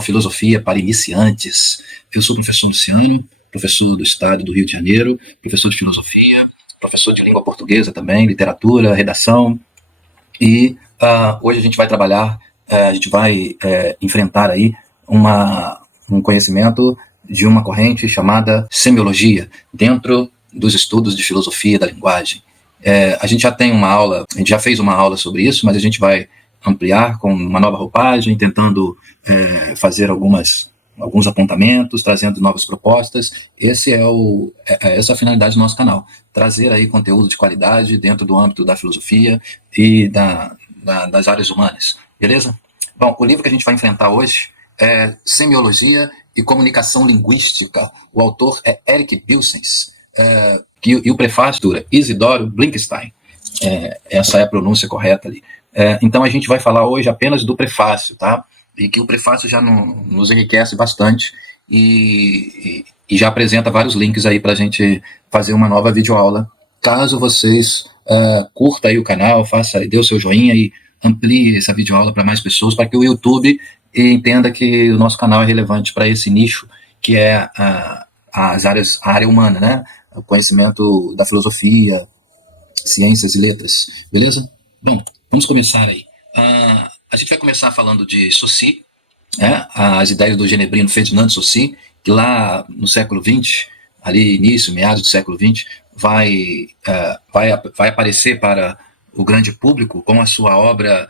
Filosofia para iniciantes. Eu sou o professor Luciano, professor do estado do Rio de Janeiro, professor de filosofia, professor de língua portuguesa também, literatura, redação, e hoje a gente vai trabalhar, a gente vai enfrentar aí um conhecimento de uma corrente chamada semiologia, dentro dos estudos de filosofia da linguagem. A gente já tem uma aula, a gente já fez uma aula sobre isso, mas a gente vai ampliar com uma nova roupagem, tentando fazer alguns apontamentos, trazendo novas propostas. Essa é a finalidade do nosso canal, trazer aí conteúdo de qualidade dentro do âmbito da filosofia e das áreas humanas, beleza? Bom, o livro que a gente vai enfrentar hoje é Semiologia e Comunicação Linguística. O autor é Eric Bilsens, e o prefácio é Isidoro Blinkenstein. Essa é a pronúncia correta ali. Então a gente vai falar hoje apenas do prefácio, tá? E que o prefácio já nos enriquece bastante e já apresenta vários links aí para a gente fazer uma nova videoaula. Caso vocês curtam aí o canal, dê o seu joinha e amplie essa videoaula para mais pessoas, para que o YouTube entenda que o nosso canal é relevante para esse nicho, que é a área humana, né? O conhecimento da filosofia, ciências e letras, beleza? Bom, vamos começar aí. A gente vai começar falando de Saussure, as ideias do genebrino Ferdinand Saussure, que lá no século XX, ali meados do século XX, vai aparecer para o grande público com a sua obra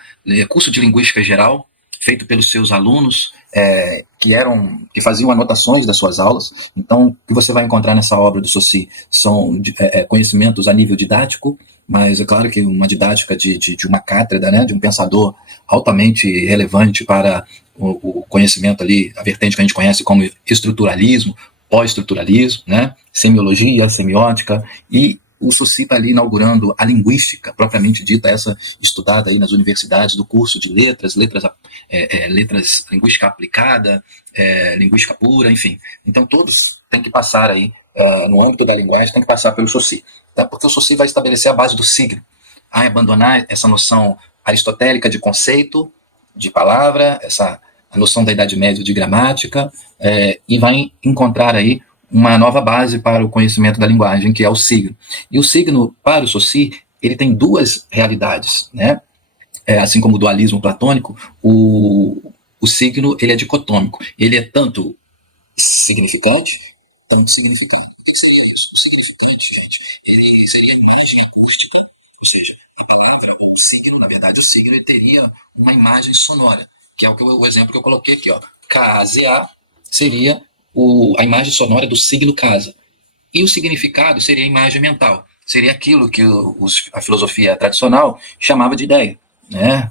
Curso de Linguística Geral, feito pelos seus alunos, que faziam anotações das suas aulas. Então, o que você vai encontrar nessa obra do Saussure são conhecimentos a nível didático, mas é claro que uma didática de uma cátedra, né, de um pensador altamente relevante para o conhecimento ali, a vertente que a gente conhece como estruturalismo, pós-estruturalismo, né, semiologia, semiótica, e o Saussure está ali inaugurando a linguística, propriamente dita, essa estudada aí nas universidades do curso de letras, linguística aplicada, linguística pura, enfim. Então todos têm que passar aí, no âmbito da linguagem, tem que passar pelo Saussure. Tá? Porque o Saussure vai estabelecer a base do signo, abandonar essa noção aristotélica de conceito, de palavra, a noção da Idade Média de gramática, e vai encontrar aí uma nova base para o conhecimento da linguagem, que é o signo. E o signo, para o Saussure, ele tem duas realidades, né? Assim como o dualismo platônico, o signo ele é dicotômico. Ele é tanto significante, tanto significado. O que seria isso? O significante, gente, ele seria a imagem acústica, ou seja, a palavra ou o signo, na verdade, o signo ele teria uma imagem sonora, que é o exemplo que eu coloquei aqui, ó. KZA seria a imagem sonora do signo casa. E o significado seria a imagem mental. Seria aquilo que a filosofia tradicional chamava de ideia, né?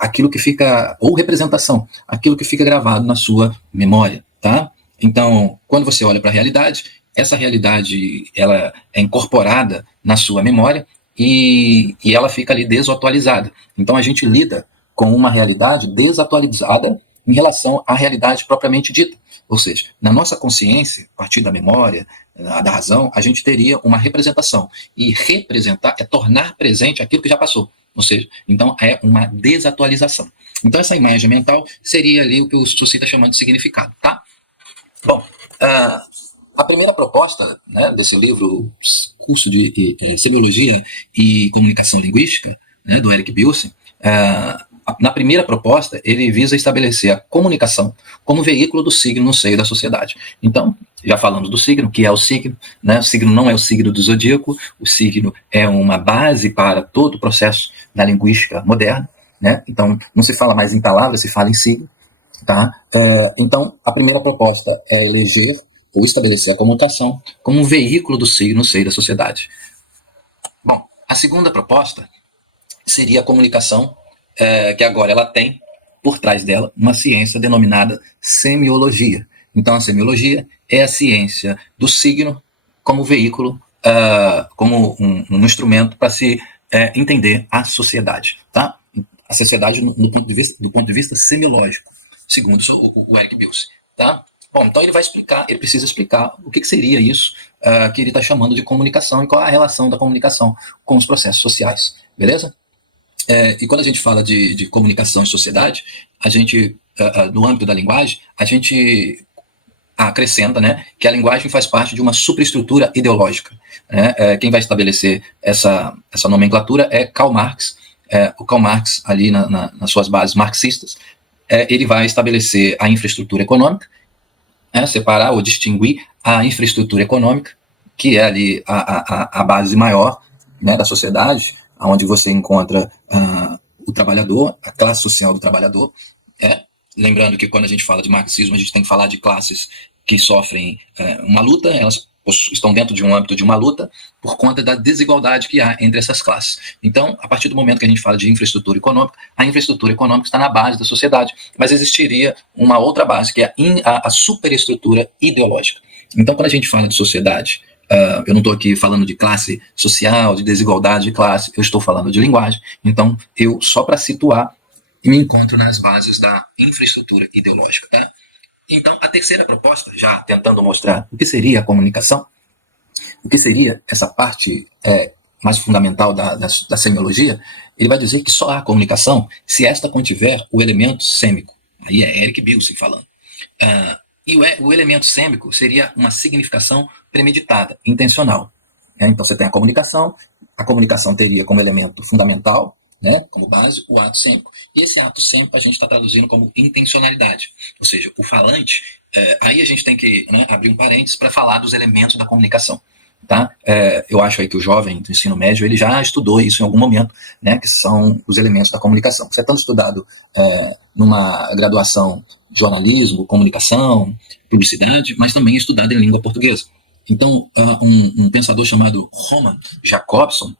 Aquilo que fica, ou representação, aquilo que fica gravado na sua memória, tá? Então, quando você olha para a realidade, essa realidade ela é incorporada na sua memória e ela fica ali desatualizada. Então, a gente lida com uma realidade desatualizada em relação à realidade propriamente dita. Ou seja, na nossa consciência, a partir da memória, da razão, a gente teria uma representação. E representar é tornar presente aquilo que já passou. Ou seja, então é uma desatualização. Então essa imagem mental seria ali o que o Saussure está chamando de significado, tá? Bom, a primeira proposta, né, desse livro, Curso de Semiologia e Comunicação Linguística, né, do Eric Bilsens, na primeira proposta, ele visa estabelecer a comunicação como veículo do signo no seio da sociedade. Então, já falamos do signo, que é o signo, né? O signo não é o signo do zodíaco, o signo é uma base para todo o processo da linguística moderna, né? Então, não se fala mais em palavras, se fala em signo, tá? Então, a primeira proposta é eleger ou estabelecer a comunicação como um veículo do signo no seio da sociedade. Bom, a segunda proposta seria a comunicação que agora ela tem por trás dela uma ciência denominada semiologia. Então, a semiologia é a ciência do signo como veículo, como um instrumento para se entender a sociedade, tá? A sociedade do ponto de vista semiológico, segundo o Eric Bilse, tá? Bom, então ele precisa explicar o que seria isso que ele está chamando de comunicação e qual é a relação da comunicação com os processos sociais, beleza? E quando a gente fala de comunicação e sociedade, a gente, no âmbito da linguagem, a gente acrescenta, né, que a linguagem faz parte de uma superestrutura ideológica. Né? Quem vai estabelecer essa nomenclatura é Karl Marx. O Karl Marx, ali nas suas bases marxistas, ele vai estabelecer a infraestrutura econômica, separar ou distinguir a infraestrutura econômica, que é ali a base maior, né, da sociedade, onde você encontra o trabalhador, a classe social do trabalhador. Lembrando que quando a gente fala de marxismo, a gente tem que falar de classes que sofrem uma luta, elas estão dentro de um âmbito de uma luta por conta da desigualdade que há entre essas classes. Então, a partir do momento que a gente fala de infraestrutura econômica, a infraestrutura econômica está na base da sociedade, mas existiria uma outra base, que é a superestrutura ideológica. Então, quando a gente fala de sociedade, eu não estou aqui falando de classe social, de desigualdade de classe, eu estou falando de linguagem. Então, eu, só para situar, me encontro nas bases da infraestrutura ideológica, tá? Então, a terceira proposta, já tentando mostrar o que seria a comunicação, o que seria essa parte mais fundamental da semiologia, ele vai dizer que só há comunicação se esta contiver o elemento sêmico. Aí é Eric Bilse falando. E o elemento sêmico seria uma significação premeditada, intencional. Então, você tem a comunicação teria como elemento fundamental, né, como base, o ato sêmico. E esse ato sêmico a gente está traduzindo como intencionalidade. Ou seja, o falante, aí a gente tem que, né, abrir um parênteses para falar dos elementos da comunicação. Tá? Eu acho aí que o jovem do ensino médio ele já estudou isso em algum momento, né, que são os elementos da comunicação. Você é tão estudado numa graduação de jornalismo, comunicação, publicidade, mas também estudado em língua portuguesa. Então, um pensador chamado Roman Jakobson,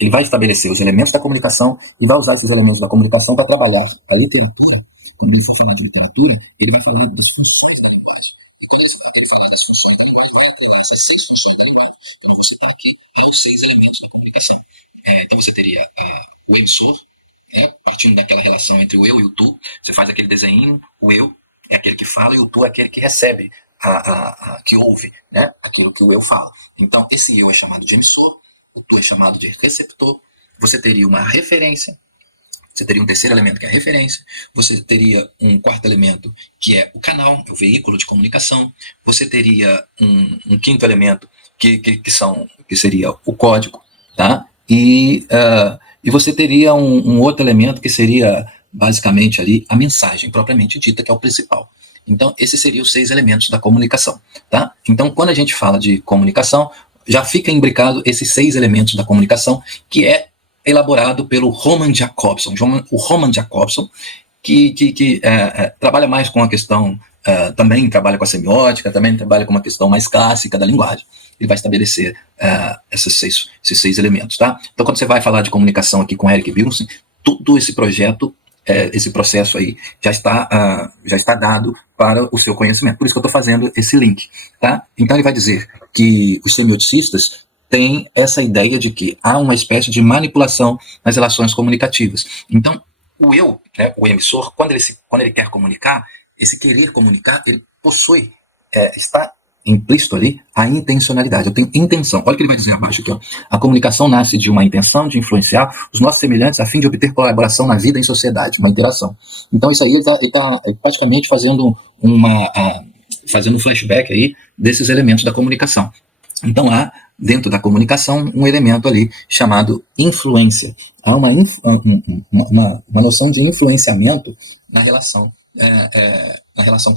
ele vai estabelecer os elementos da comunicação e vai usar esses elementos da comunicação para trabalhar a literatura. Quando ele for falar de literatura, ele vai falar das funções da linguagem. E quando ele falar das funções da linguagem, vai ter essas 6 funções da linguagem. Eu não vou citar aqui, os 6 elementos da comunicação. Então você teria o emissor, partindo daquela relação entre o eu e o tu. Você faz aquele desenho, o eu é aquele que fala e o tu é aquele que recebe, que ouve, né, aquilo que o eu fala. Então esse eu é chamado de emissor, o tu é chamado de receptor. Você teria uma referência, você teria um terceiro elemento que é a referência, você teria um quarto elemento que é o canal, o veículo de comunicação, você teria um quinto elemento que seria o código, tá? E você teria um outro elemento que seria basicamente ali a mensagem propriamente dita, que é o principal. Então, esses seriam os 6 elementos da comunicação, tá? Então, quando a gente fala de comunicação, já fica imbricado esses 6 elementos da comunicação, que é elaborado pelo Roman Jakobson. O Roman Jakobson, que trabalha mais com a questão, também trabalha com a semiótica, também trabalha com uma questão mais clássica da linguagem. Ele vai estabelecer esses 6 elementos, tá? Então, quando você vai falar de comunicação aqui com Eric Bilse, todo esse projeto, esse processo aí já está dado para o seu conhecimento. Por isso que eu estou fazendo esse link, tá? Então ele vai dizer que os semioticistas têm essa ideia de que há uma espécie de manipulação nas relações comunicativas. Então o eu, né, o emissor, quando ele quer comunicar, esse querer comunicar, ele possui, está implícito ali a intencionalidade. Eu tenho intenção. Olha o que ele vai dizer abaixo aqui. Ó. A comunicação nasce de uma intenção de influenciar os nossos semelhantes a fim de obter colaboração na vida em sociedade, uma interação. Então isso aí ele está praticamente fazendo um flashback aí desses elementos da comunicação. Então há dentro da comunicação um elemento ali chamado influência. Há uma noção de influenciamento na relação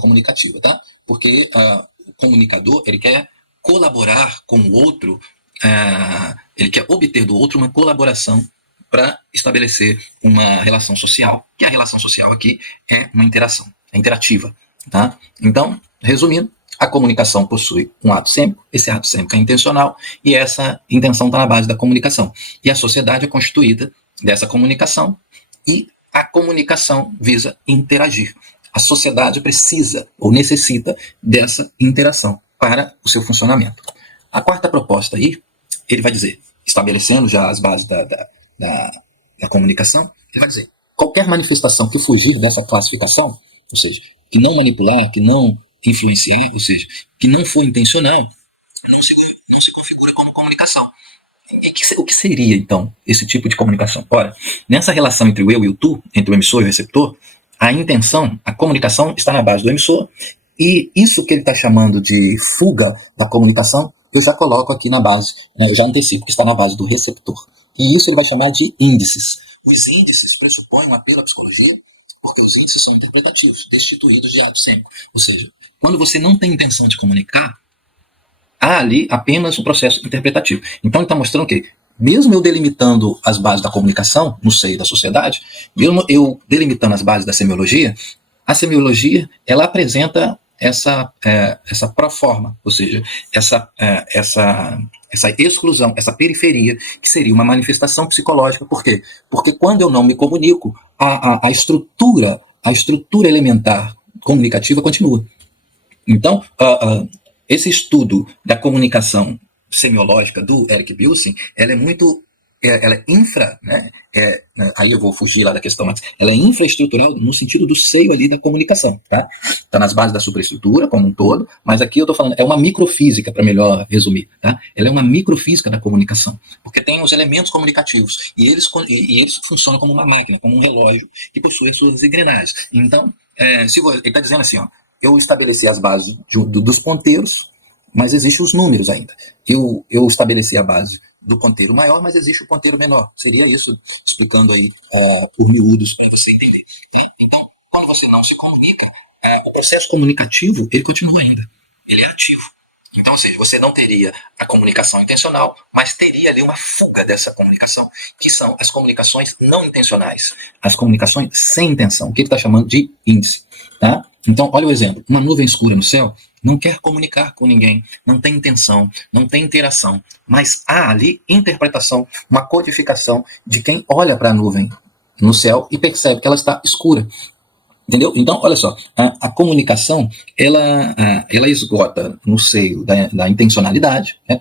comunicativa, tá? Porque o comunicador, ele quer colaborar com o outro, ele quer obter do outro uma colaboração para estabelecer uma relação social, que a relação social aqui é uma interação, é interativa, tá? Então, resumindo, a comunicação possui um ato sêmico, esse ato sêmico é intencional, e essa intenção está na base da comunicação. E a sociedade é constituída dessa comunicação, e a comunicação visa interagir. A sociedade precisa ou necessita dessa interação para o seu funcionamento. A quarta proposta aí, ele vai dizer, estabelecendo já as bases da comunicação, ele vai dizer, qualquer manifestação que fugir dessa classificação, ou seja, que não manipular, que não influenciar, ou seja, que não for intencional, não se configura como comunicação. O que seria, então, esse tipo de comunicação? Ora, nessa relação entre o eu e o tu, entre o emissor e o receptor, a intenção, a comunicação está na base do emissor, e isso que ele está chamando de fuga da comunicação, eu já coloco aqui na base, né, eu já antecipo que está na base do receptor. E isso ele vai chamar de índices. Os índices pressupõem um apelo à psicologia, porque os índices são interpretativos, destituídos de ato sêmico. Ou seja, quando você não tem intenção de comunicar, há ali apenas um processo interpretativo. Então ele está mostrando que, mesmo eu delimitando as bases da comunicação no seio da sociedade, mesmo eu delimitando as bases da semiologia, a semiologia ela apresenta essa proforma, ou seja, essa exclusão, essa periferia, que seria uma manifestação psicológica. Por quê? Porque quando eu não me comunico, a estrutura elementar comunicativa continua. Então, esse estudo da comunicação semiológica do Eric Bilsen, ela é muito, ela é infra, né? Aí eu vou fugir lá da questão, mas ela é infraestrutural no sentido do seio ali da comunicação, tá? Está nas bases da superestrutura como um todo, mas aqui eu estou falando, é uma microfísica, para melhor resumir, tá? Ela é uma microfísica da comunicação, porque tem os elementos comunicativos, e eles funcionam como uma máquina, como um relógio, que possui as suas engrenagens. Então, ele está dizendo assim, ó, eu estabeleci as bases dos ponteiros, mas existem os números ainda. Eu estabeleci a base do ponteiro maior, mas existe o ponteiro menor. Seria isso, explicando aí por miúdos, para você entender. Então, quando você não se comunica, o processo comunicativo, ele continua ainda. Ele é ativo. Então, ou seja, você não teria a comunicação intencional, mas teria ali uma fuga dessa comunicação, que são as comunicações não intencionais. As comunicações sem intenção. O que ele está chamando de índice. Tá? Então, olha o exemplo. Uma nuvem escura no céu não quer comunicar com ninguém, não tem intenção, não tem interação, mas há ali interpretação, uma codificação de quem olha para a nuvem no céu e percebe que ela está escura. Entendeu? Então, olha só, a comunicação, ela esgota no seio da intencionalidade, né?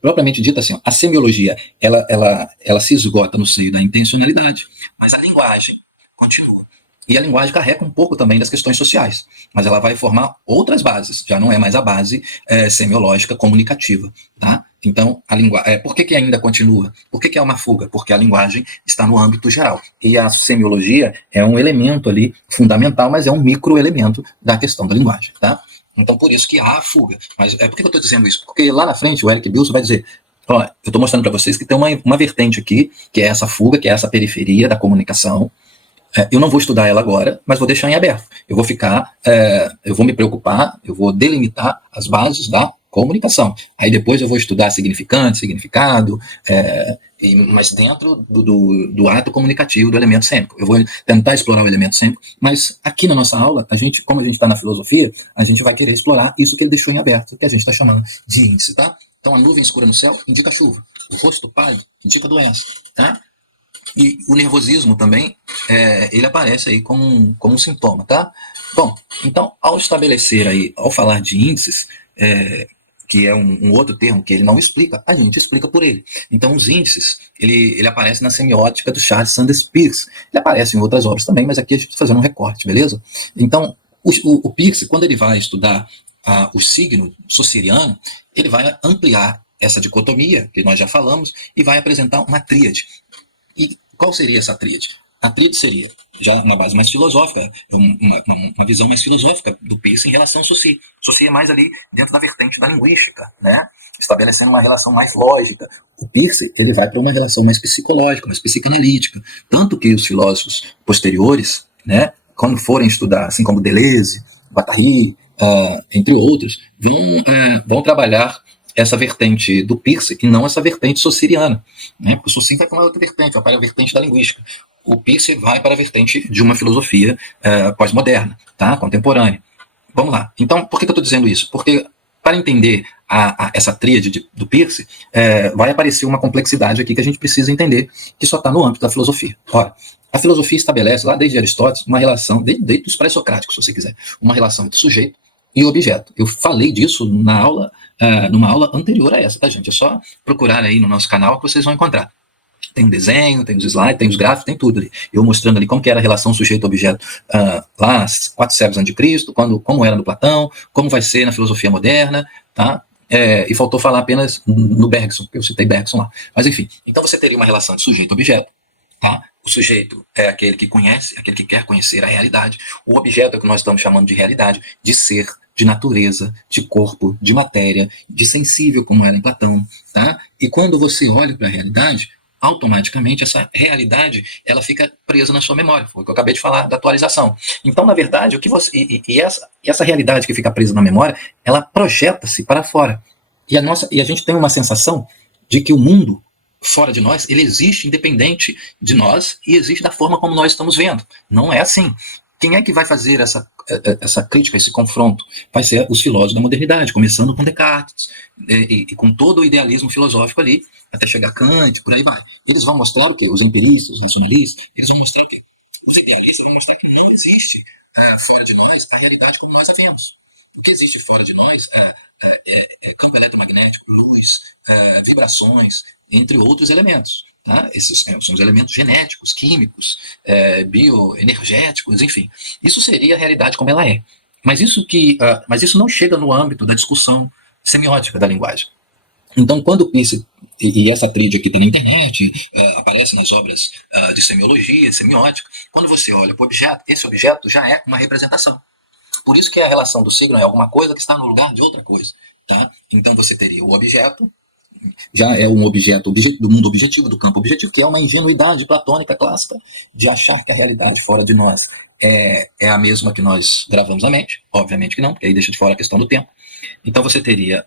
Propriamente dita assim, a semiologia, ela se esgota no seio da intencionalidade, mas a linguagem continua. E a linguagem carrega um pouco também das questões sociais, mas ela vai formar outras bases, já não é mais a base semiológica comunicativa, tá? Então, a linguagem, por que ainda continua? Por que é uma fuga? Porque a linguagem está no âmbito geral. E a semiologia é um elemento ali fundamental, mas é um microelemento da questão da linguagem, tá? Então, por isso que há a fuga. Mas por que eu estou dizendo isso? Porque lá na frente o Eric Bilson vai dizer, ó, eu estou mostrando para vocês que tem uma vertente aqui, que é essa fuga, que é essa periferia da comunicação. Eu não vou estudar ela agora, mas vou deixar em aberto. Eu vou eu vou me preocupar, eu vou delimitar as bases da comunicação. Aí depois eu vou estudar significante, significado, mas dentro do ato comunicativo, do elemento sêmico. Eu vou tentar explorar o elemento sêmico, mas aqui na nossa aula, como a gente está na filosofia, a gente vai querer explorar isso que ele deixou em aberto, que a gente está chamando de índice, tá? Então a nuvem escura no céu indica chuva, o rosto pálido indica doença, tá? E o nervosismo também, ele aparece aí como um sintoma, tá? Bom, então, ao falar de índices, que é um outro termo que ele não explica, a gente explica por ele. Então, os índices, ele aparece na semiótica do Charles Sanders Peirce. Ele aparece em outras obras também, mas aqui a gente está fazendo um recorte, beleza? Então, o Peirce, quando ele vai estudar o signo saussuriano, ele vai ampliar essa dicotomia, que nós já falamos, e vai apresentar uma tríade. E qual seria essa tríade? A tríade seria já uma base mais filosófica, uma visão mais filosófica do Peirce em relação ao Saussure. Saussure é mais ali dentro da vertente da linguística, né? Estabelecendo uma relação mais lógica. O Peirce, ele vai para uma relação mais psicológica, mais psicanalítica. Tanto que os filósofos posteriores, né, quando forem estudar, assim como Deleuze, Guattari, entre outros, vão trabalhar essa vertente do Peirce e não essa vertente saussuriana, né? Porque o Saussure vai para uma outra vertente, vai para a vertente da linguística. O Peirce vai para a vertente de uma filosofia pós-moderna, tá? Contemporânea. Vamos lá. Então, por que eu estou dizendo isso? Porque para entender essa tríade do Peirce, vai aparecer uma complexidade aqui que a gente precisa entender, que só está no âmbito da filosofia. Ora, A filosofia estabelece, lá desde Aristóteles, uma relação, desde os pré-socráticos, se você quiser, uma relação entre sujeito e objeto. Eu falei disso na aula, numa aula anterior a essa, tá, gente? É só procurar aí no nosso canal que vocês vão encontrar. Tem um desenho, tem os slides, tem os gráficos, tem tudo ali. Eu mostrando ali como que era a relação sujeito-objeto lá, 4 séculos antes de Cristo, como era no Platão, como vai ser na filosofia moderna, tá? E faltou falar apenas no Bergson, porque eu citei Bergson lá. Mas enfim, então você teria uma relação de sujeito-objeto, tá? O sujeito é aquele que conhece, aquele que quer conhecer a realidade. O objeto é o que nós estamos chamando de realidade, de ser, de natureza, de corpo, de matéria, de sensível, como era em Platão, tá? E quando você olha para a realidade, automaticamente essa realidade ela fica presa na sua memória. Foi o que eu acabei de falar da atualização. Então, na verdade, o que você essa realidade que fica presa na memória, ela projeta-se para fora. E a gente tem uma sensação de que o mundo fora de nós, ele existe independente de nós e existe da forma como nós estamos vendo. Não é assim. Quem é que vai fazer essa crítica, esse confronto? Vai ser os filósofos da modernidade, começando com Descartes e com todo o idealismo filosófico ali, até chegar a Kant, por aí vai. Eles vão mostrar o quê? Os empiristas, os racionalistas, eles vão mostrar que os empiristas vão mostrar que não existe fora de nós a realidade como nós a vemos. O que existe fora de nós campo eletromagnético, luz, vibrações, entre outros elementos. Tá? Esses são os elementos genéticos, químicos, bioenergéticos, enfim. Isso seria a realidade como ela é. Mas isso não chega no âmbito da discussão semiótica da linguagem. Então, quando o Peirce, e essa tríade aqui está na internet, aparece nas obras de semiologia, semiótica, quando você olha para o objeto, esse objeto já é uma representação. Por isso que a relação do signo é alguma coisa que está no lugar de outra coisa. Tá? Então você teria o objeto, já é um objeto do mundo objetivo, do campo objetivo, que é uma ingenuidade platônica clássica de achar que a realidade fora de nós é a mesma que nós gravamos na mente. Obviamente que não, porque aí deixa de fora a questão do tempo. Então você teria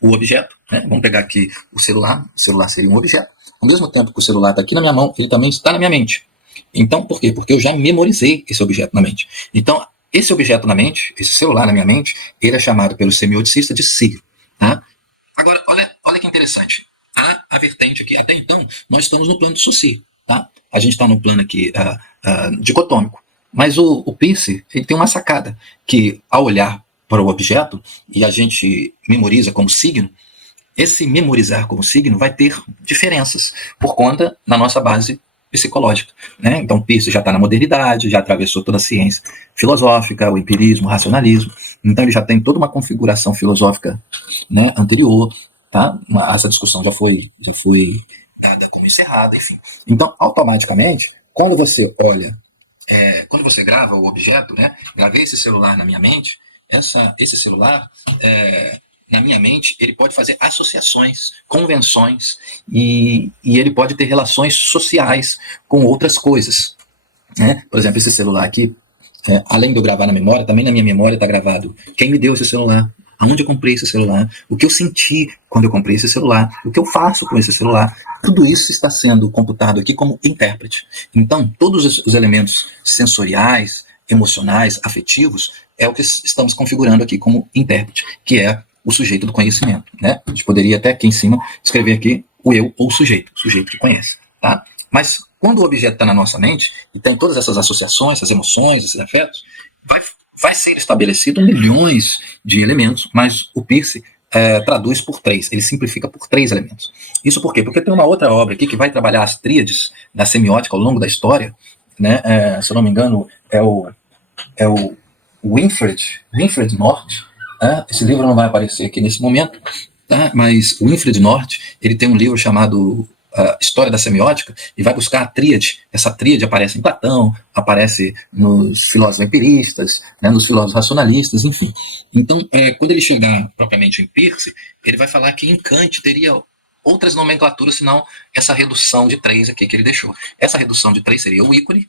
o objeto, né? Vamos pegar aqui o celular seria um objeto. Ao mesmo tempo que o celular está aqui na minha mão, ele também está na minha mente. Então, por quê? Porque eu já memorizei esse objeto na mente. Então, esse objeto na mente, esse celular na minha mente, ele é chamado pelo semioticista de signo. Tá? Agora, olha que interessante. Há a vertente aqui, até então, nós estamos no plano de Saussure. Tá? A gente está no plano aqui dicotômico. Mas o Peirce, ele tem uma sacada, que ao olhar para o objeto, e a gente memoriza como signo, esse memorizar como signo vai ter diferenças, por conta da nossa base psicológica. Né? Então, Peirce já está na modernidade, já atravessou toda a ciência filosófica, o empirismo, o racionalismo. Então, ele já tem toda uma configuração filosófica, né, anterior. Tá? Essa discussão já foi dada como encerrada, enfim. Então, automaticamente, quando você olha, quando você grava o objeto, né, gravei esse celular na minha mente, esse celular na minha mente, ele pode fazer associações, convenções, e ele pode ter relações sociais com outras coisas. Né? Por exemplo, esse celular aqui, além de eu gravar na memória, também na minha memória está gravado quem me deu esse celular, aonde eu comprei esse celular, o que eu senti quando eu comprei esse celular, o que eu faço com esse celular. Tudo isso está sendo computado aqui como intérprete. Então, todos os elementos sensoriais, emocionais, afetivos, é o que estamos configurando aqui como intérprete, que é o sujeito do conhecimento. Né? A gente poderia até aqui em cima escrever aqui o eu ou o sujeito que conhece. Tá? Mas quando o objeto está na nossa mente e tem todas essas associações, essas emoções, esses afetos, vai ser estabelecido milhões de elementos, mas o Peirce traduz por 3, ele simplifica por 3 elementos. Isso por quê? Porque tem uma outra obra aqui que vai trabalhar as tríades da semiótica ao longo da história, né? Se eu não me engano, é o Winfried North. Esse livro não vai aparecer aqui nesse momento, tá? Mas o Winfried North, ele tem um livro chamado História da Semiótica, e vai buscar a tríade. Essa tríade aparece em Platão, aparece nos filósofos empiristas, né, nos filósofos racionalistas, enfim. Então, quando ele chegar propriamente em Peirce, ele vai falar que em Kant teria outras nomenclaturas, senão essa redução de 3 aqui que ele deixou. Essa redução de 3 seria o ícone,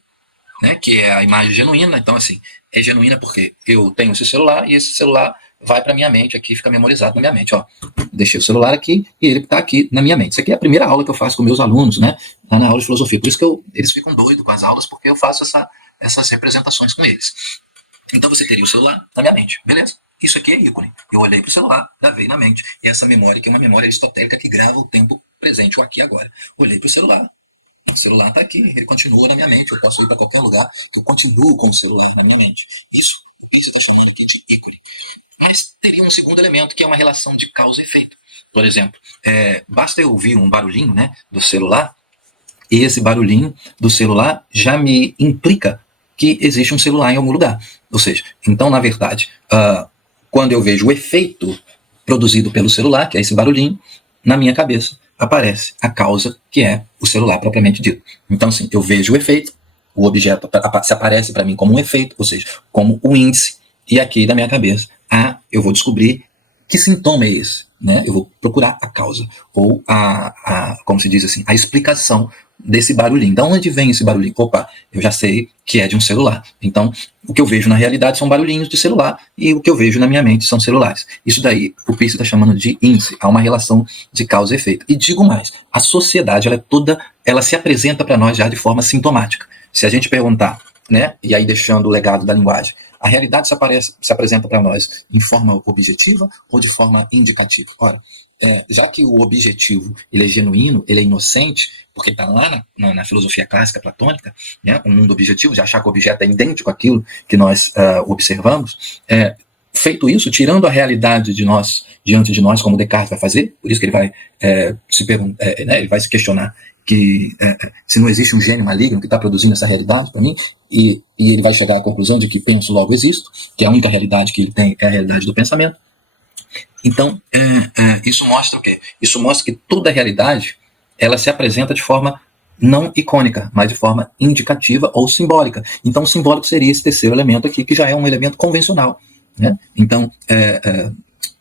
né, que é a imagem genuína. Então, assim, é genuína porque eu tenho esse celular, e esse celular vai para minha mente aqui, fica memorizado na minha mente. Ó, deixei o celular aqui e ele está aqui na minha mente. Isso aqui é a primeira aula que eu faço com meus alunos, né, na aula de filosofia. Por isso que eles ficam doidos com as aulas, porque eu faço essas representações com eles. Então você teria o celular na minha mente, beleza? Isso aqui é ícone. Eu olhei para o celular, gravei na mente. E essa memória aqui é uma memória aristotélica que grava o tempo presente, o aqui e agora. Olhei para o celular, O celular está aqui, ele continua na minha mente. Eu posso ir para qualquer lugar que eu continuo com o celular na minha mente. Isso você está chamando aqui de ícone. Mas teria um segundo elemento, que é uma relação de causa e efeito. Por exemplo, basta eu ouvir um barulhinho, né, do celular, e esse barulhinho do celular já me implica que existe um celular em algum lugar. Ou seja, então, na verdade, quando eu vejo o efeito produzido pelo celular, que é esse barulhinho, na minha cabeça aparece a causa, que é o celular propriamente dito. Então, assim, eu vejo o efeito, o objeto se aparece para mim como um efeito, ou seja, como um índice, e aqui da minha cabeça, eu vou descobrir que sintoma é esse, né? Eu vou procurar a causa, ou como se diz assim, a explicação desse barulhinho. De onde vem esse barulhinho? Opa, eu já sei que é de um celular. Então, o que eu vejo na realidade são barulhinhos de celular, e o que eu vejo na minha mente são celulares. Isso daí o Peirce está chamando de índice. Há uma relação de causa e efeito. E digo mais, a sociedade ela se apresenta para nós já de forma sintomática. Se a gente perguntar, né, e aí deixando o legado da linguagem, a realidade se apresenta para nós em forma objetiva ou de forma indicativa? Ora, já que o objetivo ele é genuíno, ele é inocente, porque está lá na filosofia clássica platônica, né, um mundo objetivo, de achar que o objeto é idêntico àquilo que nós observamos, feito isso, tirando a realidade diante de nós, como Descartes vai fazer, por isso que ele vai ele vai se questionar que se não existe um gênio maligno que está produzindo essa realidade para mim, e ele vai chegar à conclusão de que penso, logo existo, que a única realidade que ele tem é a realidade do pensamento. Então, isso mostra o quê? Isso mostra que toda a realidade ela se apresenta de forma não icônica, mas de forma indicativa ou simbólica. Então, o simbólico seria esse terceiro elemento aqui, que já é um elemento convencional, né? Então,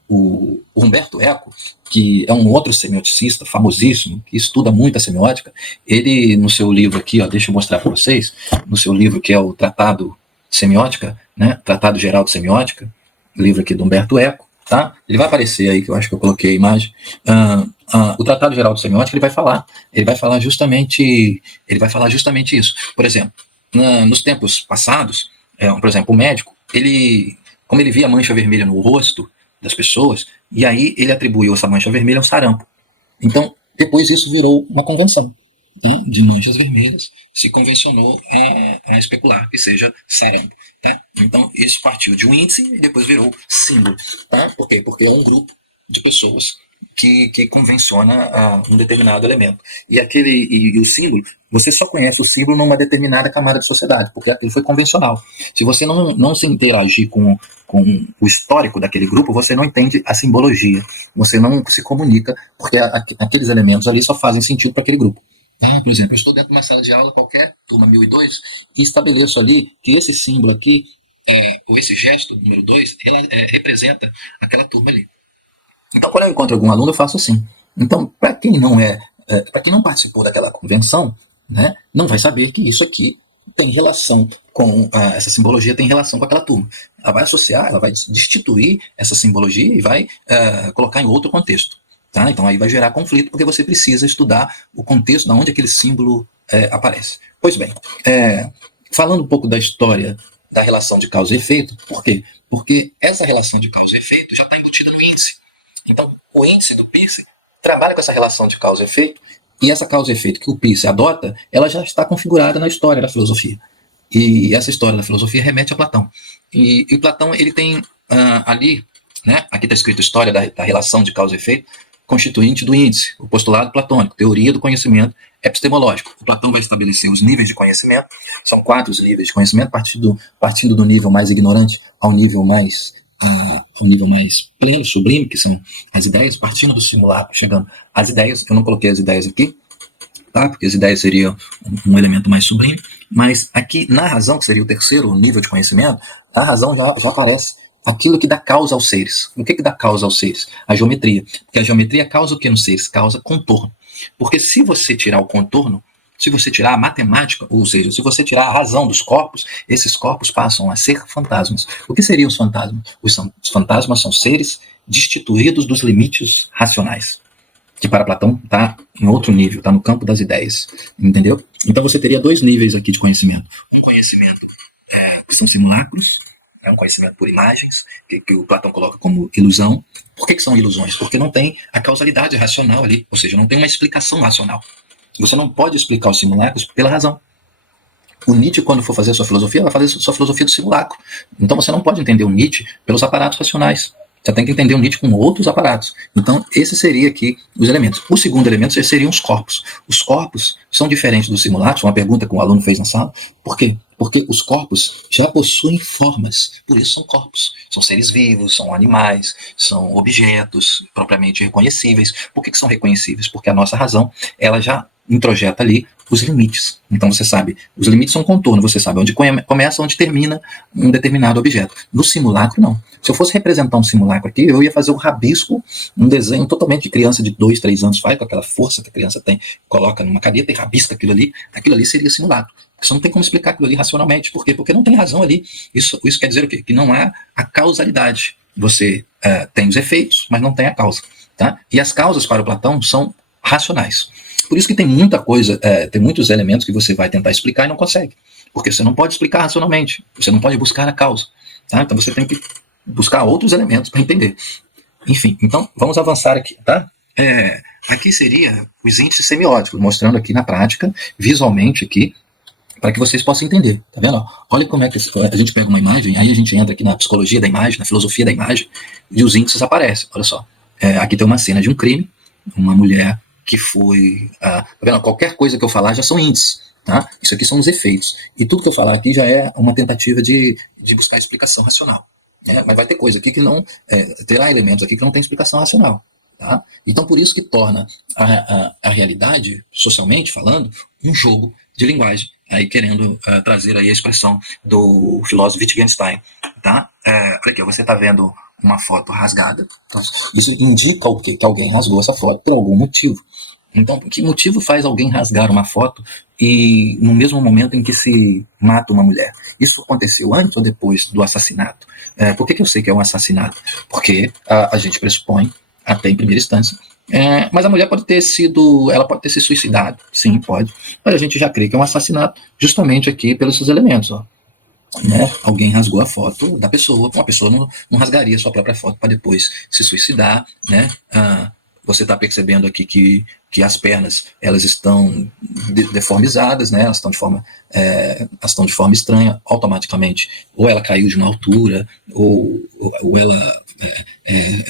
o Humberto Eco, que é um outro semioticista famosíssimo, que estuda muito a semiótica, ele, no seu livro aqui, deixa eu mostrar para vocês, no seu livro que é o Tratado de Semiótica, né, Tratado Geral de Semiótica, livro aqui do Humberto Eco, tá? Ele vai aparecer aí, que eu acho que eu coloquei a imagem. O Tratado Geral de Semiótica, ele vai falar justamente isso. Por exemplo, nos tempos passados, por exemplo, o médico, como ele via mancha vermelha no rosto das pessoas, e aí ele atribuiu essa mancha vermelha ao sarampo. Então, depois isso virou uma convenção, né, de manchas vermelhas, se convencionou a especular que seja sarampo. Tá? Então, isso partiu de um índice e depois virou símbolo. Tá? Por quê? Porque é um grupo de pessoas que convenciona um determinado elemento. E o símbolo, você só conhece o símbolo numa determinada camada de sociedade, porque aquilo foi convencional. Se você não se interagir com o histórico daquele grupo, você não entende a simbologia, você não se comunica, porque aqueles elementos ali só fazem sentido para aquele grupo. Por exemplo, eu estou dentro de uma sala de aula qualquer, turma 1002, e estabeleço ali que esse símbolo aqui, ou esse gesto, número 2, representa aquela turma ali. Então, quando eu encontro algum aluno, eu faço assim. Então, para quem para quem não participou daquela convenção, né, não vai saber que isso aqui tem relação com essa simbologia, tem relação com aquela turma. Ela vai associar, ela vai destituir essa simbologia e vai colocar em outro contexto. Tá? Então aí vai gerar conflito, porque você precisa estudar o contexto de onde aquele símbolo aparece. Pois bem, falando um pouco da história da relação de causa e efeito, por quê? Porque essa relação de causa e efeito já está embutida no índice. Então, o índice do Peirce trabalha com essa relação de causa e efeito, e essa causa e efeito que o Peirce adota, ela já está configurada na história da filosofia. E essa história da filosofia remete a Platão. E Platão, ele tem ali, né, aqui está escrito história da relação de causa e efeito, constituinte do índice, o postulado platônico, teoria do conhecimento epistemológico. O Platão vai estabelecer os níveis de conhecimento, são 4 os níveis de conhecimento, partindo do nível mais ignorante ao nível mais pleno, sublime, que são as ideias, partindo do simulacro, chegando às ideias. Eu não coloquei as ideias aqui, tá? Porque as ideias seriam um elemento mais sublime, mas aqui na razão, que seria o terceiro nível de conhecimento, a razão já aparece aquilo que dá causa aos seres. O que dá causa aos seres? A geometria. Porque a geometria causa o que nos seres? Causa contorno. Porque se você tirar o contorno, se você tirar a matemática, ou seja, se você tirar a razão dos corpos, esses corpos passam a ser fantasmas. O que seriam os fantasmas? Os fantasmas são seres destituídos dos limites racionais, que para Platão está em outro nível, está no campo das ideias, entendeu? Então você teria 2 níveis aqui de conhecimento. Um conhecimento que são simulacros, é um conhecimento por imagens, que o Platão coloca como ilusão. Por que são ilusões? Porque não tem a causalidade racional ali, ou seja, não tem uma explicação racional. Você não pode explicar os simulacros pela razão. O Nietzsche, quando for fazer a sua filosofia, vai fazer a sua filosofia do simulacro. Então você não pode entender o Nietzsche pelos aparatos racionais. Você tem que entender o Nietzsche com outros aparatos. Então, esse seria aqui os elementos. O segundo elemento seriam os corpos. Os corpos são diferentes dos simulacros, uma pergunta que um aluno fez na sala. Por quê? Porque os corpos já possuem formas, por isso são corpos. São seres vivos, são animais, são objetos propriamente reconhecíveis. Por que são reconhecíveis? Porque a nossa razão, ela já introjeta ali os limites. Então você sabe, os limites são contorno, você sabe onde começa, onde termina um determinado objeto. No simulacro, não. Se eu fosse representar um simulacro aqui, eu ia fazer um rabisco, um desenho totalmente de criança de 2, 3 anos faz, com aquela força que a criança tem, coloca numa caneta e rabisca aquilo ali seria simulacro. Você não tem como explicar aquilo ali racionalmente. Por quê? Porque não tem razão ali. Isso quer dizer o quê? Que não há a causalidade. Você tem os efeitos, mas não tem a causa. Tá? E as causas para o Platão são racionais. Por isso que tem muita coisa, tem muitos elementos que você vai tentar explicar e não consegue. Porque você não pode explicar racionalmente. Você não pode buscar a causa. Tá? Então você tem que buscar outros elementos para entender. Enfim, então vamos avançar aqui. Tá? Aqui seria os índices semióticos, mostrando aqui na prática, visualmente aqui, para que vocês possam entender, tá vendo? Olha como é que a gente pega uma imagem, aí a gente entra aqui na psicologia da imagem, na filosofia da imagem, e os índices aparecem. Olha só, aqui tem uma cena de um crime, uma mulher que foi... tá vendo? Qualquer coisa que eu falar já são índices, tá? Isso aqui são os efeitos. E tudo que eu falar aqui já é uma tentativa de buscar explicação racional. Mas vai ter coisa aqui que não... terá elementos aqui que não tem explicação racional. Tá? Então, por isso que torna a realidade, socialmente falando, um jogo de linguagem, aí querendo trazer aí a expressão do filósofo Wittgenstein. Tá? Olha aqui, você está vendo uma foto rasgada, tá? Isso indica o quê? Que alguém rasgou essa foto por algum motivo. Então, que motivo faz alguém rasgar uma foto e no mesmo momento em que se mata uma mulher? Isso aconteceu antes ou depois do assassinato? Por que eu sei que é um assassinato? Porque a gente pressupõe, até em primeira instância, mas a mulher pode ter se suicidado, sim, pode, mas a gente já crê que é um assassinato justamente aqui pelos seus elementos, ó. Alguém rasgou a foto da pessoa, uma pessoa não rasgaria sua própria foto para depois se suicidar, né? Você está percebendo aqui que as pernas elas estão deformizadas, né? Elas estão de forma estranha, automaticamente. Ou ela caiu de uma altura, ou ela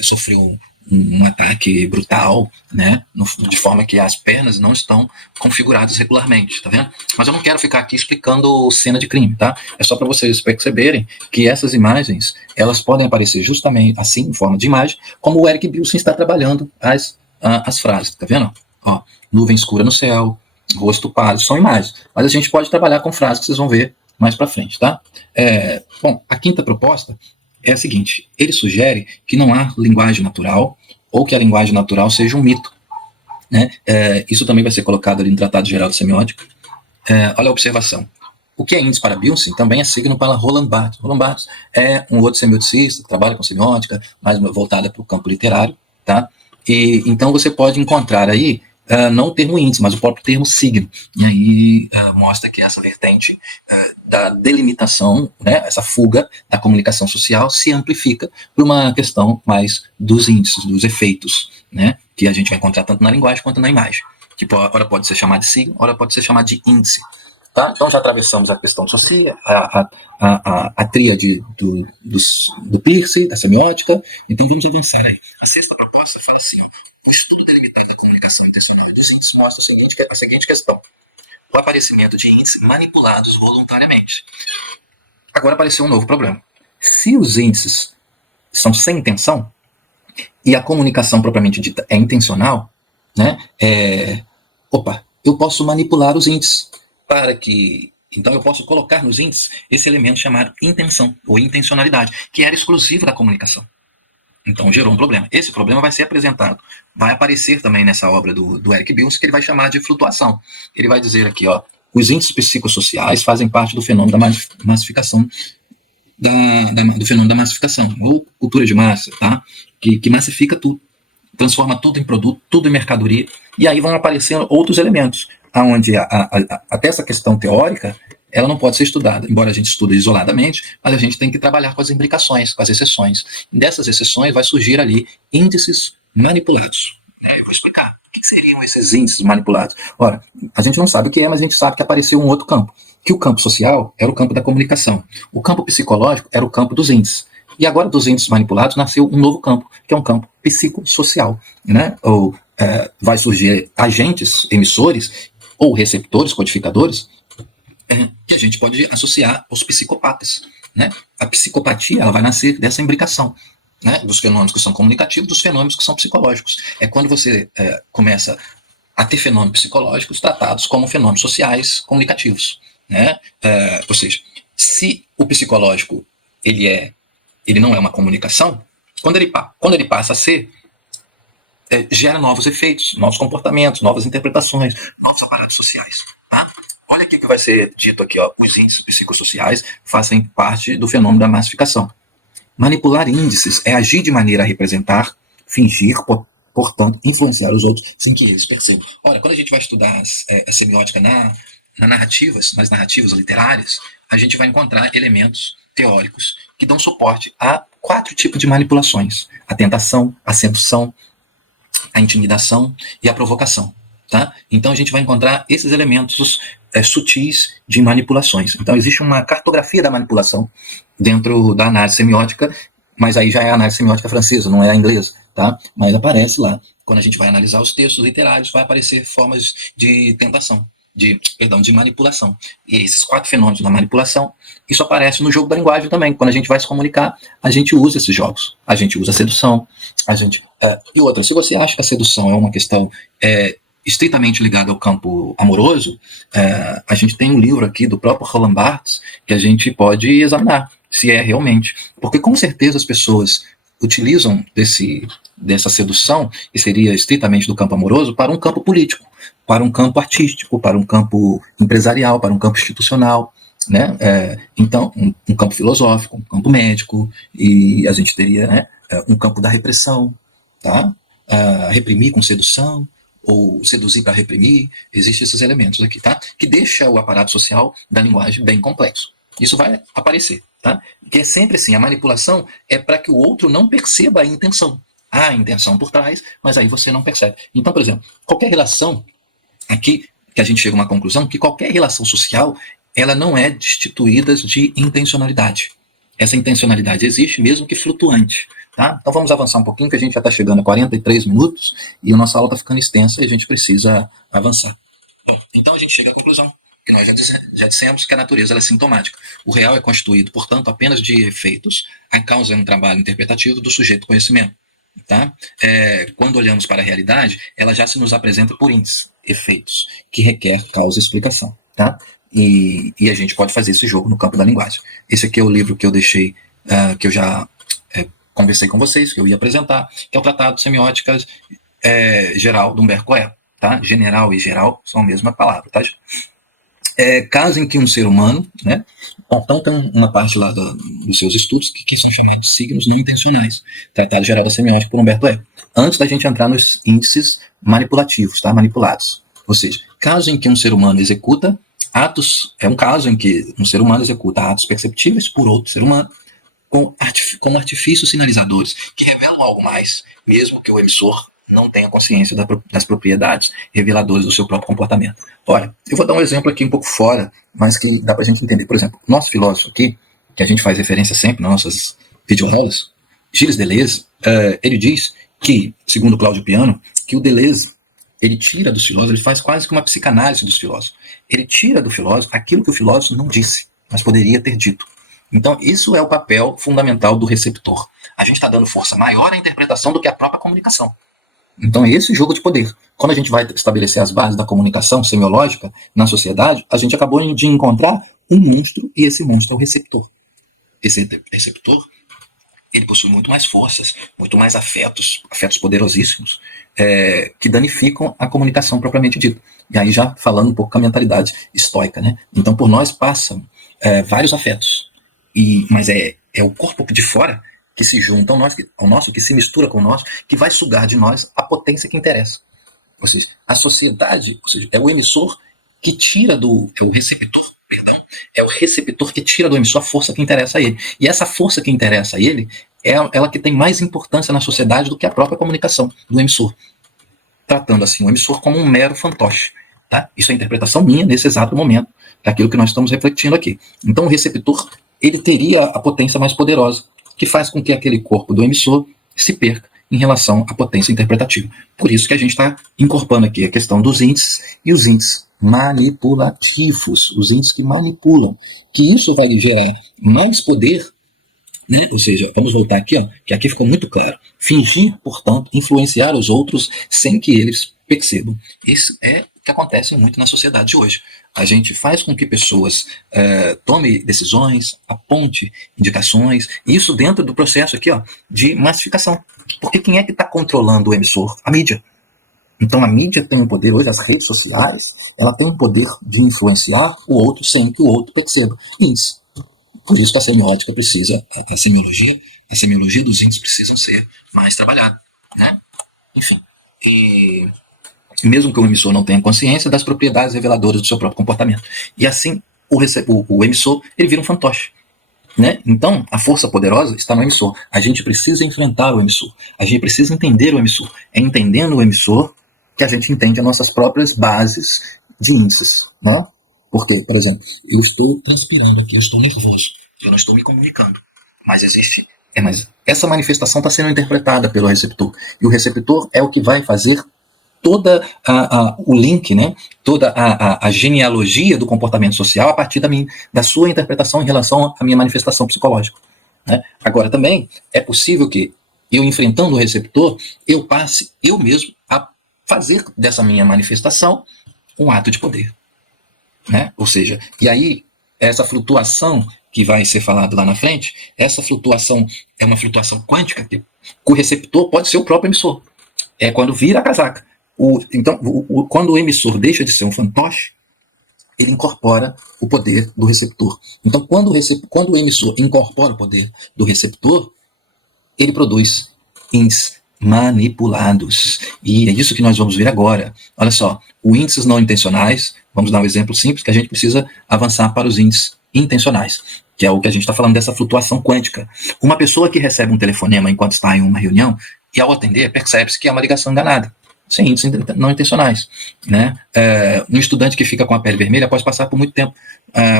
sofreu um ataque brutal, né? De forma que as pernas não estão configuradas regularmente, tá vendo? Mas eu não quero ficar aqui explicando cena de crime, tá? É só para vocês perceberem que essas imagens, elas podem aparecer justamente assim, em forma de imagem, como o Eric Bilson está trabalhando as frases, tá vendo? Ó, nuvem escura no céu, rosto pálido, são imagens. Mas a gente pode trabalhar com frases que vocês vão ver mais para frente, tá? Bom, a quinta proposta é a seguinte: ele sugere que não há linguagem natural ou que a linguagem natural seja um mito. Né? Isso também vai ser colocado ali no Tratado Geral de Semiótica. Olha a observação. O que é índice para Bilson também é signo para Roland Barthes. Roland Barthes é um outro semioticista que trabalha com semiótica, mais voltada para o campo literário. Tá? E, então você pode encontrar aí não o termo índice, mas o próprio termo signo. E aí mostra que essa vertente da delimitação, né, essa fuga da comunicação social se amplifica por uma questão mais dos índices, dos efeitos, né, que a gente vai encontrar tanto na linguagem quanto na imagem. Que ora pode ser chamado de signo, ora pode ser chamado de índice. Tá? Então já atravessamos a questão social, a tríade do Peirce, da semiótica. Então vamos avançar aí. A sexta proposta fala assim: o estudo delimitado da comunicação intencional dos índices mostra a seguinte questão: o aparecimento de índices manipulados voluntariamente. Agora apareceu um novo problema. Se os índices são sem intenção, e a comunicação propriamente dita é intencional, né? Eu posso manipular os índices para que... Então eu posso colocar nos índices esse elemento chamado intenção, ou intencionalidade, que era exclusivo da comunicação. Então gerou um problema. Esse problema vai ser apresentado, vai aparecer também nessa obra do Eric Bilson, que ele vai chamar de flutuação. Ele vai dizer aqui, ó, os índices psicossociais fazem parte do fenômeno da massificação, do fenômeno da massificação, ou cultura de massa, tá? Que massifica tudo, transforma tudo em produto, tudo em mercadoria, e aí vão aparecendo outros elementos, onde até essa questão teórica, ela não pode ser estudada, embora a gente estude isoladamente, mas a gente tem que trabalhar com as implicações, com as exceções. E dessas exceções vai surgir ali índices manipulados. Eu vou explicar que seriam esses índices manipulados? Ora, a gente não sabe o que é, mas a gente sabe que apareceu um outro campo, que o campo social era o campo da comunicação. O campo psicológico era o campo dos índices. E agora, dos índices manipulados, nasceu um novo campo, que é um campo psicossocial, né? Ou vai surgir agentes emissores ou receptores, codificadores, que a gente pode associar aos psicopatas, né? A psicopatia, ela vai nascer dessa imbricação, né, dos fenômenos que são comunicativos, dos fenômenos que são psicológicos. É quando você começa a ter fenômenos psicológicos tratados como fenômenos sociais comunicativos, né? Ou seja, se o psicológico ele não é uma comunicação, quando ele passa a ser, gera novos efeitos, novos comportamentos, novas interpretações, novos aparatos sociais. Tá? Olha o que vai ser dito aqui, ó, os índices psicossociais fazem parte do fenômeno da massificação. Manipular índices é agir de maneira a representar, fingir, portanto, influenciar os outros sem que eles percebam. Ora, quando a gente vai estudar a semiótica nas narrativas literárias, a gente vai encontrar elementos teóricos que dão suporte a 4 tipos de manipulações: a tentação, a sedução, a intimidação e a provocação. Tá? Então a gente vai encontrar esses elementos sutis de manipulações. Então existe uma cartografia da manipulação dentro da análise semiótica, mas aí já é a análise semiótica francesa, não é a inglesa, tá? Mas aparece lá. Quando a gente vai analisar os textos literários, vai aparecer formas de tentação, de manipulação. E esses 4 fenômenos da manipulação, isso aparece no jogo da linguagem também. Quando a gente vai se comunicar, a gente usa esses jogos. A gente usa a sedução, e outra, se você acha que a sedução é uma questão estritamente ligada ao campo amoroso, a gente tem um livro aqui do próprio Roland Barthes que a gente pode examinar se é realmente. Porque com certeza as pessoas utilizam dessa sedução, que seria estritamente do campo amoroso, para um campo político, para um campo artístico, para um campo empresarial, para um campo institucional, né? Então, um campo filosófico, um campo médico, e a gente teria, né, um campo da repressão, tá? Reprimir com sedução, ou seduzir para reprimir, existem esses elementos aqui, tá? Que deixa o aparato social da linguagem bem complexo. Isso vai aparecer, tá? Que é sempre assim, a manipulação é para que o outro não perceba a intenção. Há a intenção por trás, mas aí você não percebe. Então, por exemplo, qualquer relação, aqui que a gente chega a uma conclusão, que qualquer relação social, ela não é destituída de intencionalidade. Essa intencionalidade existe, mesmo que flutuante. Tá? Então vamos avançar um pouquinho, que a gente já está chegando a 43 minutos e a nossa aula está ficando extensa e a gente precisa avançar. Bom, então a gente chega à conclusão que nós já dissemos que a natureza ela é sintomática. O real é constituído, portanto, apenas de efeitos. A causa é um trabalho interpretativo do sujeito conhecimento. Tá? Quando olhamos para a realidade, ela já se nos apresenta por índices, efeitos, que requer causa e explicação. Tá? E a gente pode fazer esse jogo no campo da linguagem. Esse aqui é o livro que eu deixei, que eu já conversei com vocês, que eu ia apresentar, que é o Tratado de Semióticas Geral do Humberto Eco. Tá? General e geral são a mesma palavra. Tá? Caso em que um ser humano, né? Então tem uma parte lá dos seus estudos que são chamados de signos não intencionais. Tratado Geral da Semiótica por Humberto Eco. Antes da gente entrar nos índices manipulativos, tá? Manipulados. Ou seja, caso em que um ser humano executa atos, é um caso em que um ser humano executa atos perceptíveis por outro ser humano com artifícios sinalizadores que revelam algo mais, mesmo que o emissor não tenha consciência das propriedades reveladoras do seu próprio comportamento. Olha, eu vou dar um exemplo aqui um pouco fora, mas que dá pra gente entender. Por exemplo, nosso filósofo aqui, que a gente faz referência sempre nas nossas videoaulas, Gilles Deleuze, ele diz que, segundo Cláudio Piano, que o Deleuze, ele tira dos filósofos, ele faz quase que uma psicanálise dos filósofos. Ele tira do filósofo aquilo que o filósofo não disse, mas poderia ter dito. Então, isso é o papel fundamental do receptor. A gente está dando força maior à interpretação do que à própria comunicação. Então, é esse jogo de poder. Quando a gente vai estabelecer as bases da comunicação semiológica na sociedade, a gente acabou de encontrar um monstro, e esse monstro é o receptor. Esse receptor, ele possui muito mais forças, muito mais afetos poderosíssimos, que danificam a comunicação propriamente dita. E aí já falando um pouco com a mentalidade estoica, né? Então, por nós passam vários afetos, mas é o corpo de fora que se junta ao nosso, que se mistura com o nosso, que vai sugar de nós a potência que interessa. Ou seja, a sociedade, ou seja, é o emissor que tira é o receptor que tira do emissor a força que interessa a ele. E essa força que interessa a ele é ela que tem mais importância na sociedade do que a própria comunicação do emissor. tratando assim o emissor como um mero fantoche. Tá? Isso é a interpretação minha nesse exato momento, daquilo que nós estamos refletindo aqui. Então o receptor, ele teria a potência mais poderosa, que faz com que aquele corpo do emissor se perca em relação à potência interpretativa. Por isso que a gente está incorporando aqui a questão dos índices e os índices manipulativos, os índices que manipulam, que isso vai gerar mais poder, né? Ou seja, vamos voltar aqui, ó, que aqui ficou muito claro. Fingir, portanto, influenciar os outros sem que eles percebam. Isso é o que acontece muito na sociedade de hoje. A gente faz com que pessoas tomem decisões, aponte indicações, isso dentro do processo aqui, ó, de massificação. Porque quem é que está controlando o emissor? A mídia. Então a mídia tem o poder, hoje as redes sociais, ela tem o poder de influenciar o outro sem que o outro perceba. Isso. Por isso que a semiótica precisa, a semiologia dos índices precisam ser mais trabalhada, né? Enfim, e mesmo que o emissor não tenha consciência das propriedades reveladoras do seu próprio comportamento. E assim, o emissor, ele vira um fantoche. Né? Então, a força poderosa está no emissor. A gente precisa enfrentar o emissor. A gente precisa entender o emissor. É entendendo o emissor que a gente entende as nossas próprias bases de índices. Né? Porque, por exemplo, eu estou transpirando aqui, eu estou nervoso, eu não estou me comunicando. Mas existe. Mas essa manifestação está sendo interpretada pelo receptor. E o receptor é o que vai fazer toda o link, né? Toda a genealogia do comportamento social a partir da sua interpretação em relação à minha manifestação psicológica. Né? Agora, também é possível que eu, enfrentando o receptor, eu passe eu mesmo a fazer dessa minha manifestação um ato de poder. Né? Ou seja, e aí, essa flutuação que vai ser falado lá na frente, essa flutuação é uma flutuação quântica, que o receptor pode ser o próprio emissor. É quando vira a casaca. Então, quando o emissor deixa de ser um fantoche, ele incorpora o poder do receptor. Então, quando o emissor incorpora o poder do receptor, ele produz índices manipulados. E é isso que nós vamos ver agora. Olha só, os índices não intencionais, vamos dar um exemplo simples, que a gente precisa avançar para os índices intencionais, que é o que a gente está falando dessa flutuação quântica. Uma pessoa que recebe um telefonema enquanto está em uma reunião, e ao atender, percebe-se que é uma ligação enganada. Sem índices não intencionais. Né? Um estudante que fica com a pele vermelha pode passar por muito tempo,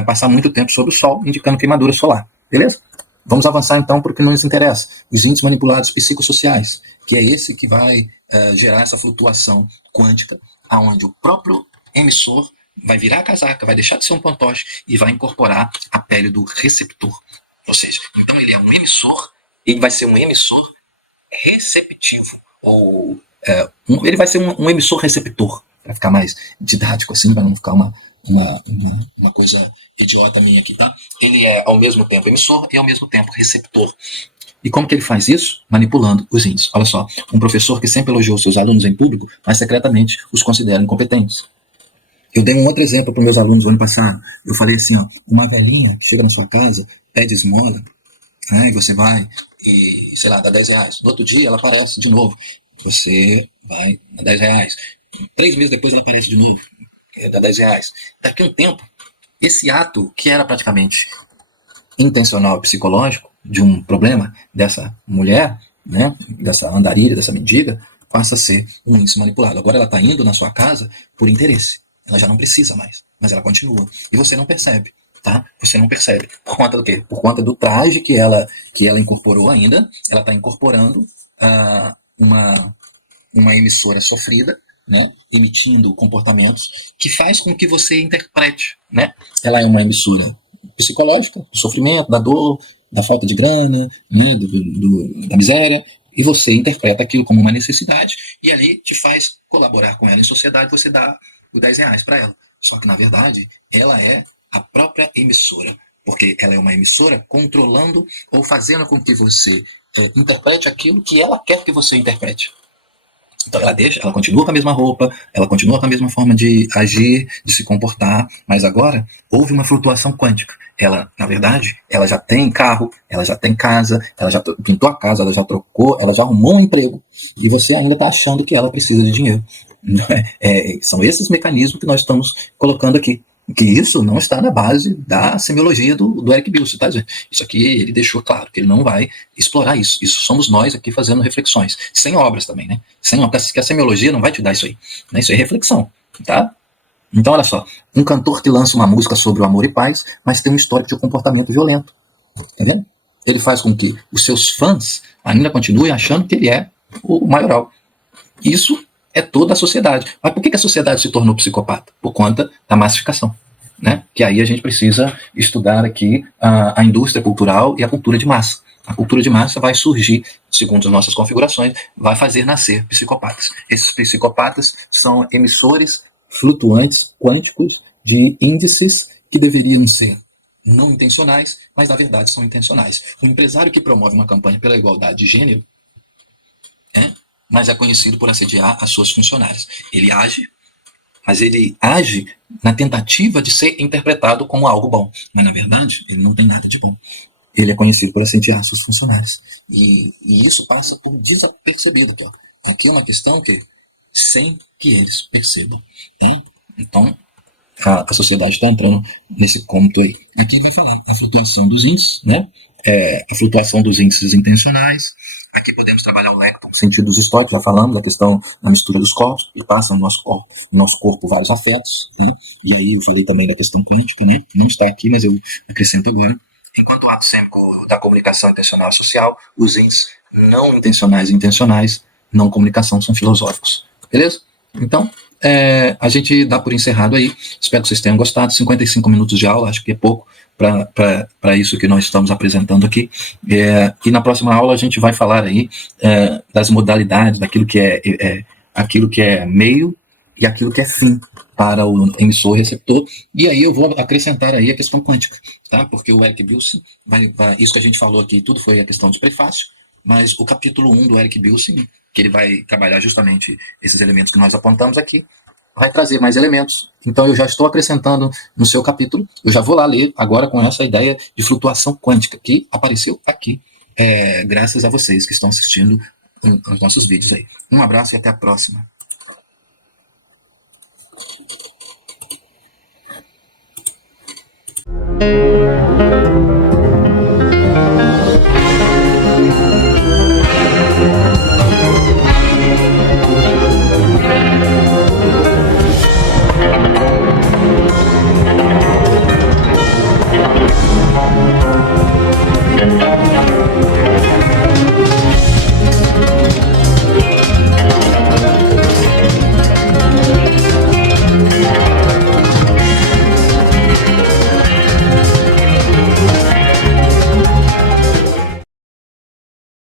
passar muito tempo sob o sol, indicando queimadura solar. Beleza? Vamos avançar então para o que nos interessa. Os índices manipulados psicossociais, que é esse que vai gerar essa flutuação quântica, onde o próprio emissor vai virar a casaca, vai deixar de ser um fantoche e vai incorporar a pele do receptor. Ou seja, então ele é um emissor, ele vai ser um emissor receptivo, ou ele vai ser um emissor receptor, para ficar mais didático assim, para não ficar uma coisa idiota minha aqui, tá? Ele é ao mesmo tempo emissor e ao mesmo tempo receptor. E como que ele faz isso? Manipulando os índices. Olha só, um professor que sempre elogiou seus alunos em público, mas secretamente os considera incompetentes. Eu dei um outro exemplo para meus alunos no ano passado. Eu falei assim, ó, uma velhinha que chega na sua casa, pede esmola, e você vai e, sei lá, dá 10 reais. No outro dia ela aparece de novo. Você vai dar 10 reais. 3 meses depois ela aparece de novo. Dá 10 reais. Daqui a um tempo, esse ato, que era praticamente intencional psicológico, de um problema dessa mulher, né, dessa andarilha, dessa mendiga, passa a ser um índice manipulado. Agora ela está indo na sua casa por interesse. Ela já não precisa mais, mas ela continua. E você não percebe. Tá? Você não percebe. Por conta do quê? Por conta do traje que ela incorporou ainda. Ela está incorporando uma emissora sofrida, né? Emitindo comportamentos que faz com que você interprete. Né? Ela é uma emissora psicológica, do sofrimento, da dor, da falta de grana, né? Da miséria. E você interpreta aquilo como uma necessidade. E ali te faz colaborar com ela em sociedade. Você dá os 10 reais para ela. Só que, na verdade, ela é a própria emissora, porque ela é uma emissora controlando ou fazendo com que você interprete aquilo que ela quer que você interprete. Então ela continua com a mesma roupa, ela continua com a mesma forma de agir, de se comportar, mas agora houve uma flutuação quântica. Ela, na verdade, ela já tem carro, ela já tem casa, ela já pintou a casa, ela já trocou, ela já arrumou um emprego, e você ainda está achando que ela precisa de dinheiro. São esses mecanismos que nós estamos colocando aqui. Que isso não está na base da semiologia do Eric Bilson, tá, gente? Isso aqui ele deixou claro, que ele não vai explorar isso. Isso somos nós aqui fazendo reflexões. Sem obras também, né? Sem obras, que a semiologia não vai te dar isso aí. Né? Isso é reflexão, tá? Então, olha só. Um cantor que lança uma música sobre o amor e paz, mas tem um histórico de comportamento violento. Tá vendo? Ele faz com que os seus fãs ainda continuem achando que ele é o maioral. Isso é toda a sociedade. Mas por que a sociedade se tornou psicopata? Por conta da massificação. Né? Que aí a gente precisa estudar aqui a indústria cultural e a cultura de massa. A cultura de massa vai surgir, segundo as nossas configurações, vai fazer nascer psicopatas. Esses psicopatas são emissores flutuantes quânticos de índices que deveriam ser não intencionais, mas na verdade são intencionais. Um empresário que promove uma campanha pela igualdade de gênero, mas é conhecido por assediar as suas funcionárias. Ele age, mas ele age na tentativa de ser interpretado como algo bom. Mas, na verdade, ele não tem nada de bom. Ele é conhecido por assediar seus funcionários. E isso passa por desapercebido. Aqui, ó. Aqui é uma questão que, sem que eles percebam. Então, a sociedade está entrando nesse cômodo aí. Aqui vai falar a flutuação dos índices, né? A flutuação dos índices intencionais. Aqui podemos trabalhar o leque com sentidos históricos, já falamos da questão da mistura dos corpos, que passa no nosso corpo vários afetos, né? E aí eu falei também da questão quântica, né? Que não está aqui, mas eu acrescento agora. Enquanto o ato sêmico da comunicação intencional e social, os índices não intencionais e intencionais, não comunicação, são filosóficos. Beleza? Então, a gente dá por encerrado aí. Espero que vocês tenham gostado. 55 minutos de aula, acho que é pouco para isso que nós estamos apresentando aqui. E na próxima aula a gente vai falar aí das modalidades, daquilo aquilo que é meio e aquilo que é fim para o emissor e receptor. E aí eu vou acrescentar aí a questão quântica, tá? Porque o Eric Bilson, isso que a gente falou aqui, tudo foi a questão dos prefácios, mas o capítulo 1 do Eric Bilson, que ele vai trabalhar justamente esses elementos que nós apontamos aqui, vai trazer mais elementos. Então eu já estou acrescentando no seu capítulo, eu já vou lá ler agora com essa ideia de flutuação quântica que apareceu aqui, graças a vocês que estão assistindo os nossos vídeos aí. Um abraço e até a próxima.